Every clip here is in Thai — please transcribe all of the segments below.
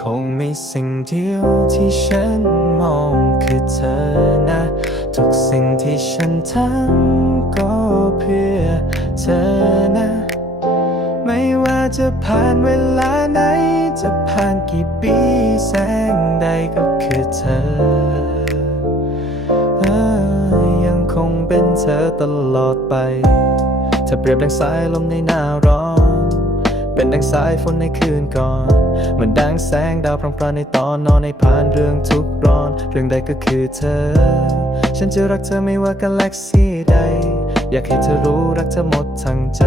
คงมีสิ่งเดียวที่ฉันมองคือเธอนะ ทุกสิ่งที่ฉันทำก็เพื่อเธอนะ ไม่ว่าจะผ่านเวลาไหน จะผ่านกี่ปีแสงใดก็คือเธอ เธอตลอดไป เธอเปรียบดังสายลมในหน้าร้อน เป็นดังสายฝนในคืนก่อน เหมือนดังแสงดาวพรางพรานในตอนนอนในผ่านเรื่องทุกร้อน เรื่องใดก็คือเธอ ฉันจะรักเธอไม่ว่ากาแล็กซี่ใด อยากให้เธอรู้รักเธอหมดทั้งใจ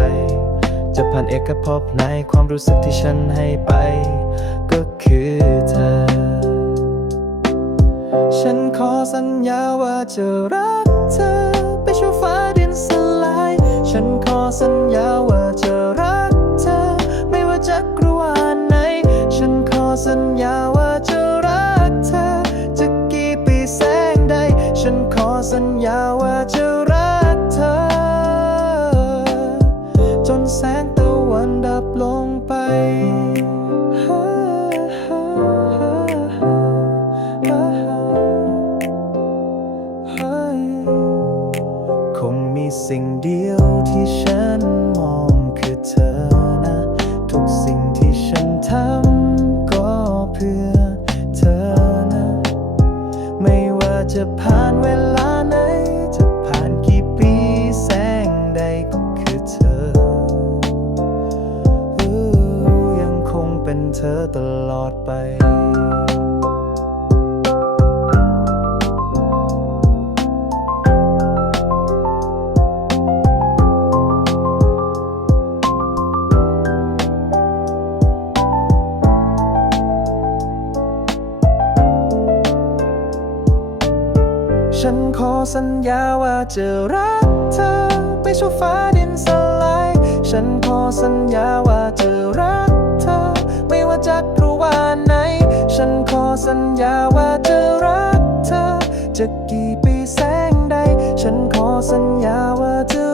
จะผ่านเอกภพในความรู้สึกที่ฉันให้ไป ก็คือเธอ ฉันขอสัญญาว่าจะรักเธอ ชั่วฟ้าดินสลาย ฉันขอสัญญาว่าจะรักเธอ ไม่ว่าจักรวาลไหน ฉันขอสัญญาว่าจะรักเธอ จะกี่ปีแสงใด ฉันขอสัญญาว่าจะรักเธอ จนแสง สิ่งเดียวที่ฉันมองคือเธอนะ ทุกสิ่งที่ฉันทำก็เพื่อเธอนะ ไม่ว่าจะผ่านเวลาไหน จะผ่านกี่ปีแสงใดก็คือเธออยังคงเป็นเธอตลอดไป ฉันขอสัญญาว่าจะรักเธอ ไปชั่วฟ้าดินสลาย ฉันขอสัญญาว่าจะรักเธอ ไม่ว่าจักรวาลไหน ฉันขอสัญญาว่าจะรักเธอ จะกี่ปีแสงใด ฉันขอสัญญาว่าจะ